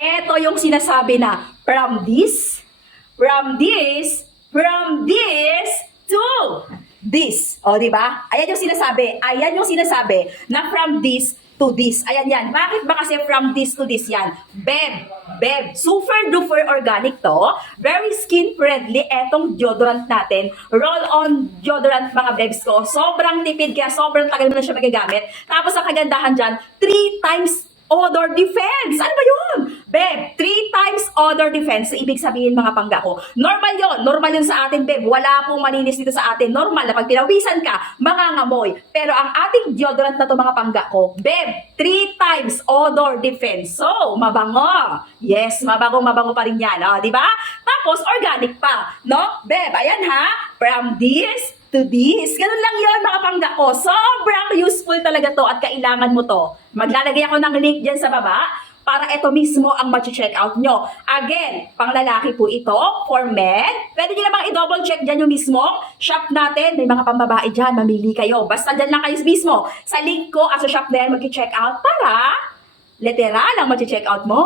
Ito yung sinasabi na from this to this. O, di ba? Ayan yung sinasabi. Ayan yung sinasabi na from this to this. Ayan yan. Bakit ba kasi from this to this yan? Beb, super duper organic to. Very skin friendly. Etong deodorant natin. Roll-on deodorant mga bebs ko. Sobrang tipid kaya sobrang tagal mo na siya magagamit. Tapos ang kagandahan dyan, 3 times odor defense. Ano ba yun? Beb, 3 times odor defense. So, ibig sabihin mga pangga ko, normal yun. Normal yun sa atin, beb. Wala pong malinis dito sa atin. Normal na pag pinawisan ka, mangangamoy. Pero ang ating deodorant na to mga pangga ko, beb, 3 times odor defense. So, mabango. Yes, mabango pa rin yan. Oh, di ba? Tapos, organic pa. No? Beb, ayan ha. From this to this. Ganun lang yun mga pangga ko. Sobrang useful talaga to at kailangan mo to. Maglalagay ako ng link dyan sa baba para ito mismo ang mag-check out nyo. Again, pang lalaki po ito, for men. Pwede nyo namang i-double check dyan yung mismo shop natin. May mga pambabae dyan, mamili kayo. Basta dyan lang kayo mismo. Sa link ko, sa shop na yan, mag-check out para literal ang mag-check out mo.